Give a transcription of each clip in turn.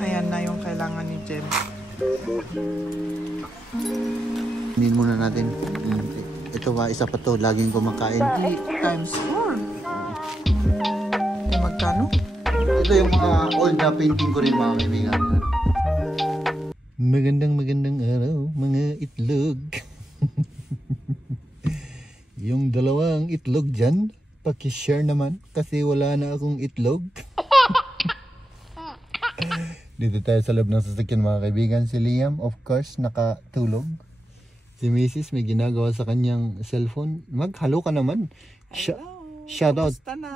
Ayan na yung kailangan ni Jem. Inin muna natin. Ito ba, isa pa to, laging kumakain. Times 4. Magkano? Ito yung mga old na painting ko rin, mga kaibigan. Magandang araw, mga itlog. Yung dalawang itlog dyan, pakishare naman kasi wala na akong itlog. Dito tayo sa loob ng sasakyan, mga kaibigan. Si Liam, of course, nakatulog. Si Mrs. may ginagawa sa kanyang cellphone. Maghalo ka naman. Shout out. Kamusta na?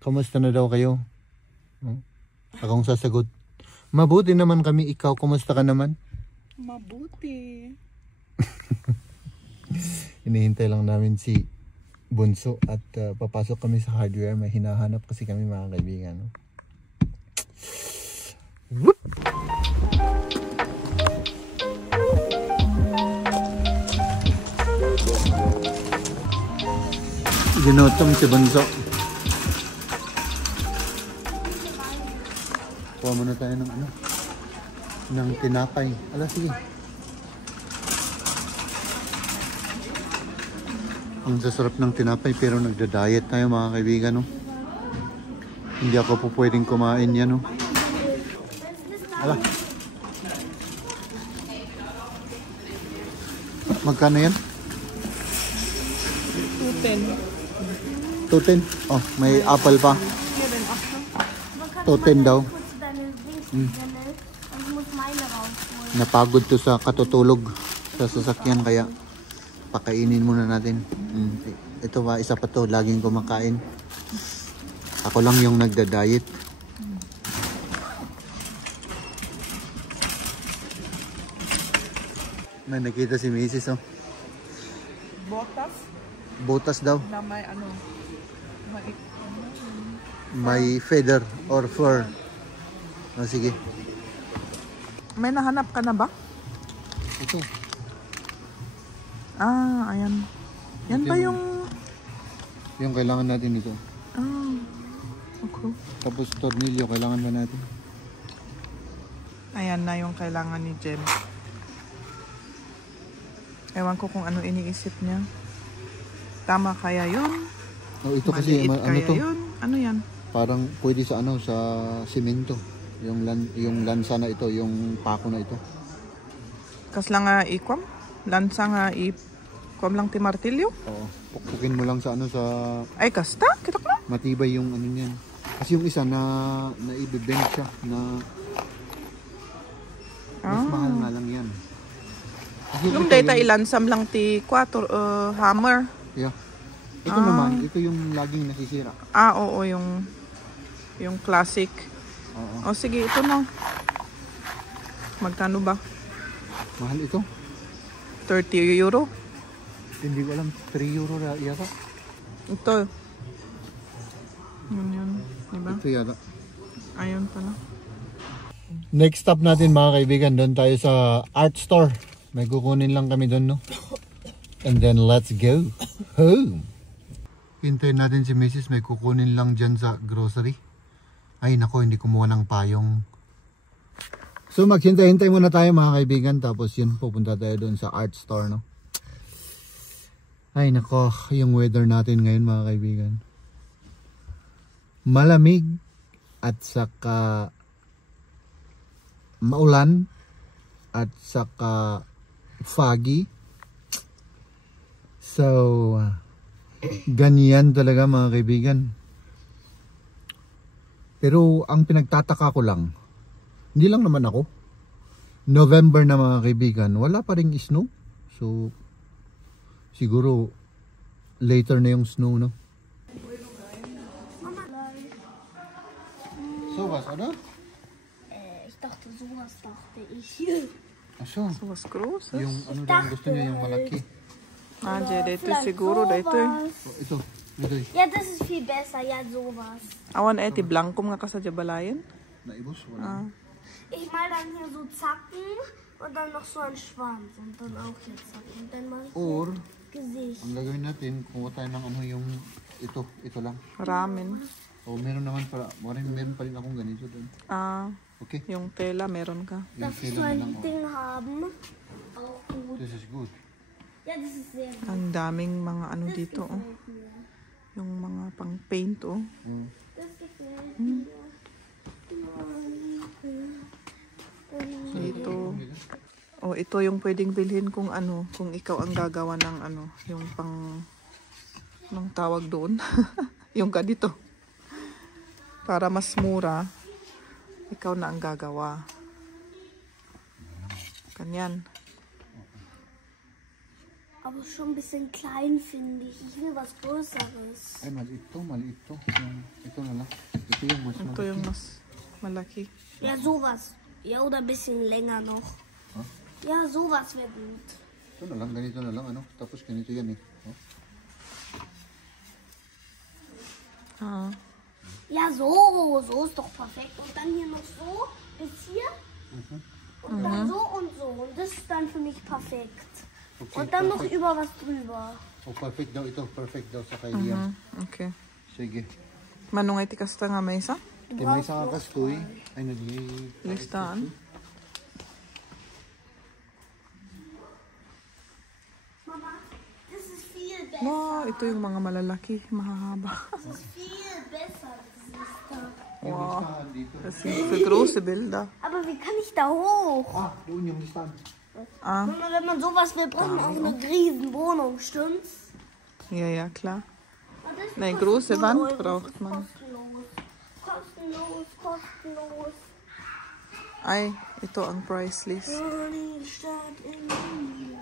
Kamusta na daw kayo? Akong sasagot. Mabuti naman kami. Ikaw, kamusta ka naman? Mabuti. Hinihintay lang namin si Bunso at papasok kami sa hardware. May hinahanap kasi kami, mga kaibigan. No? Whoop! Ginutom si Bunso. Kuha muna tayo ng ano? Ng tinapay. Ala, sige. Ang sasarap ng tinapay pero nagda-diet tayo, mga kaibigan, no? Hindi ako po pwedeng kumain yan, no? Ala. Magkano yan? 210. 210? Oh, may apple pa. 210 daw. Napagod to sa katutulog sa sasakyan kaya pakainin muna natin. Ito ba, isa pa to, laging kumakain. Ako lang yung nagda-diet. May nakita si Mrs. Oh. Botas? Botas daw. Na may ano? May feather or fur. Oh, sige. May nahanap ka na ba? Ito. Ah, ayan. Yan ito ba yung... Yung kailangan natin ito. Ah, okay. Tapos tornilyo, kailangan ba natin? Ayan na yung kailangan ni Jem. Ewan ko kung ano iniisip niya. Tama kaya yun? Oh, ito kasi Maliit ano kaya to? Yun? Ano yan? Parang pwede sa ano, sa simento. Yung lansa na ito, yung pako na ito. Kas lang nga ikwam? Lansa nga ikwam lang ti martilyo? Oo. Pukpukin mo lang sa ano, sa... Ay, kasta? Kita ko na? Matibay yung ano niyan. Kasi yung isa na ibibend siya na... Mas mahal nga lang yan. Kasi Yung ito data ilansam lang ti 4 hammer. Yeah. Ito naman, ito yung laging nasisira. Ah, oo, yung classic. Oo. O sige, ito na. Magkano ba? Mahal ito. 30 euro. Hindi ko alam, 3 euro yata. Ito. Yun. Diba? Ito yata. Ayun pala. Next stop natin, mga kaibigan, doon tayo sa art store. May kukunin lang kami doon, no? And then let's go home. Hintayin natin si Mrs. May kukunin lang dyan sa grocery. Ay nako, hindi kumuha ng payong. So maghintay-hintay muna tayo, mga kaibigan. Tapos yun, pupunta tayo doon sa art store, no? Ay nako, yung weather natin ngayon, mga kaibigan. Malamig at saka maulan at saka foggy. So ganyan talaga, mga kaibigan. Pero ang pinagtataka ko lang, hindi lang naman ako, November na, mga kaibigan, wala pa ring snow. So siguro later na yung snow, no? So was, oder? Ich dachte, sowas dachte ich. Aso, So was großes? yung ano daw ang gusto niya, yung malaki. Ah, dito siguro. Dito eh. Oh, ito. Ja, das ist viel besser. Ja, sowas. Awan eh, ti blankom nga kasadya balayan. Naibos? Wala. Ich mal dann hier so Zacken und dann noch so ein Schwanz. Und dann auch hier Zacken. Und dann mal Or, Gesicht. ang gagawin natin, kumuha tayo ng ano yung ito lang. Ramen. O meron naman pala, meron pa rin akong ganito doon. Ah, Okay. Yung tela, meron ka. Darf ich so ein Ding haben? Auch gut. This is good. Ja, das ist sehr gut. Ang daming mga ano Das dito, oh. gefällt mir. Yung mga pang paint, oh. Das gefällt mir. Dito. Oh, ito yung pwedeng bilhin kung ano, kung ikaw ang gagawa ng ano, yung pang, anong tawag doon? Yung ganito. Para mas mura, ikaw na ang gagawa. Ganyan. Aber schon ein bisschen klein, finde ich. Ich will was Größeres. Ay, maliit to. Ito na lang. Ito yung mas Ito yung mas malaki. Ja, sowas. Ja, oder ein bisschen länger noch. Huh? Ja, sowas wäre gut. Ito na lang, ganito na lang, ano? Tapos ganito yan eh. Oh. Ah. Ja, so ist doch perfekt. Und dann hier noch so, bis hier. Und dann so und so. Und das ist dann für mich perfekt. Okay, Und dann noch perfect. über was drüber. Oh, perfect daw ito. Perfect daw sa kay Liam. Okay. Sige. Manungay ti kasta nga may isa? Kaya may isang kastoy. Ay, Listaan. Mama, das ist viel besser. Wow, ito yung mga malalaki, mahahaba. Das ist viel besser, das ist da. Wow. Das sind für große Bilder. Aber wie kann ich da hoch? Ah, doon yung listahan. Ah, Mama, wenn man sowas will, braucht man auch eine riesen Wohnung, stimmt's? ja, ja, klar. Aber das Eine kostet große 0 Wand Euro. braucht Das ist man. Kostenlos. Kostenlos, kostenlos. Ay, ito ang price list. Die Stadt in Berlin.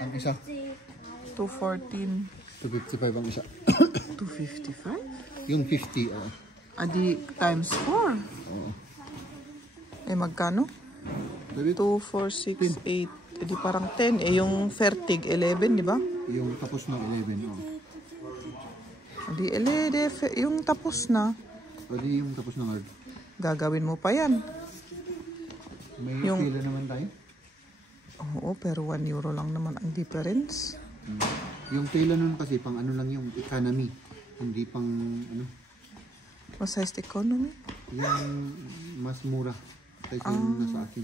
Ang isa? 214. 255 ang isa. 255? Yung 50, oh. Adi times 4. Eh, magkano? Sabi, 2, 4, 6, 8. Edi parang 10. Eh, yung Fertig, 11, di ba? yung tapos ng 11, oh. Edi 11, yung tapos na. Pwede yung tapos ng hard. Gagawin mo pa yan. May Yung- pila naman tayo. Oo, pero 1 euro lang naman ang difference. Yung tela nun kasi pang ano lang yung economy. Hindi pang ano. Mas highest economy? Yung mas mura. Kaysa yung nasa akin.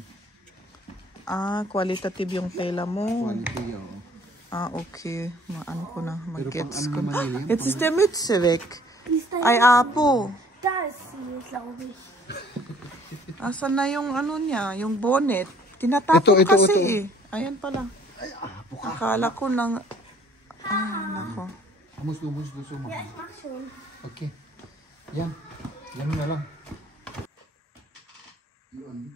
Ah, qualitative yung tela mo. Quality, oo. Ah, okay. Maano ko na. Pero pang Mag-gets ano ko naman na. nila yan, Jetzt ist der Mütze weg. Die ist da Ay, Apo. Da ist sie, glaube ich. Asan na yung ano niya? Yung bonnet. Tinatapon Ito, kasi ito. eh. Ayan pala. Akala ko nang... Ah, nako. Humus, sumo. Ja, ich mach schon. Okay. Yan. Yan na lang. Yun.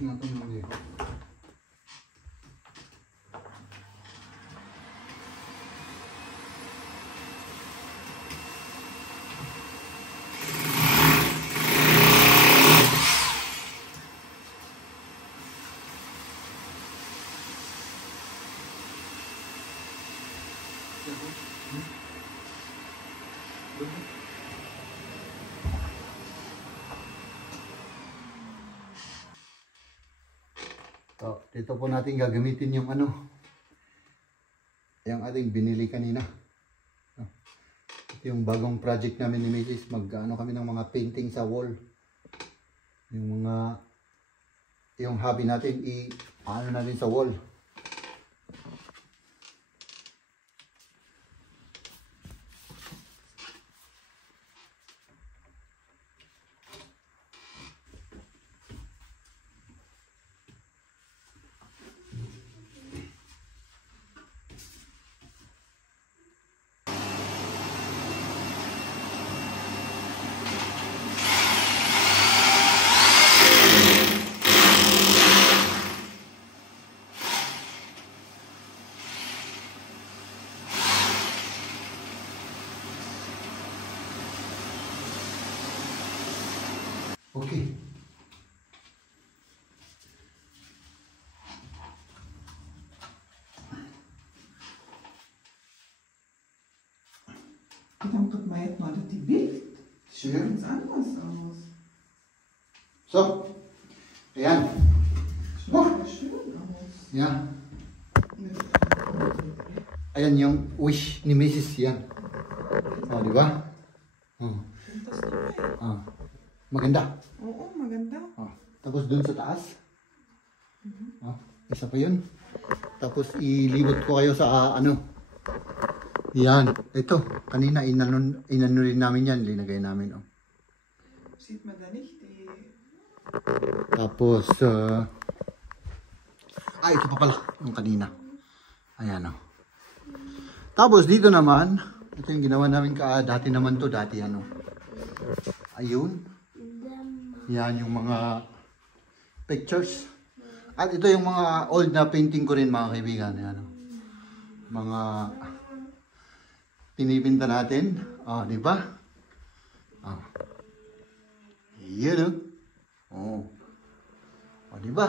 Natin mo dito. So, dito po natin gagamitin yung ano, yung ating binili kanina. Ito yung bagong project namin ni Mrs. Mag-ano kami ng mga painting sa wall. Yung mga, yung hobby natin, ano natin sa wall. Okay. Dann tut man jetzt mal die Bild. Schön. Ganz anders aus. So. Ayan. Oh. Schön aus. Yan. Ayan yung wish ni Mrs. yan. Oh, di ba? Oh. Ah. Maganda. Oo, maganda. Oh. Tapos dun sa taas. Oh, isa pa yun. Tapos ilibot ko kayo sa ano. Yan. Ito. Kanina inano rin namin yan. Linagay namin. Oh. Sieht man da nicht die... Tapos, ito pa pala. Yung kanina. Ayan o. Tapos dito naman, ito yung ginawa namin dati naman to. Dati ano. Ayun. Yan yung mga pictures. At ito yung mga old na painting ko rin mga kaibigan. Yan, oh. Mga pinipinta natin. Oh, di ba? Oh. Yan oh. Oh, di ba?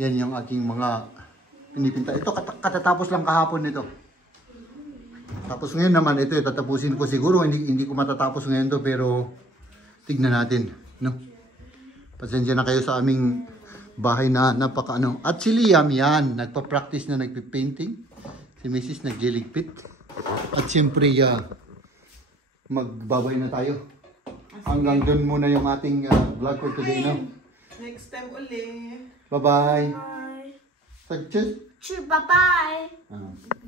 Yan yung aking mga pinipinta. Ito katatapos lang kahapon nito. Tapos ngayon naman ito tatapusin ko siguro. Hindi ko matatapos ngayon to pero tignan natin, no? Pasensya na kayo sa aming bahay na napaka ano. At si Liam yan, nagpa-practice na nagpi-painting. Si Mrs. nagliligpit. At siyempre magbabay na tayo. Hanggang doon muna yung ating vlog for today, no? Next time uli. Bye-bye. Bye. Tschüss. Tschüss, bye bye.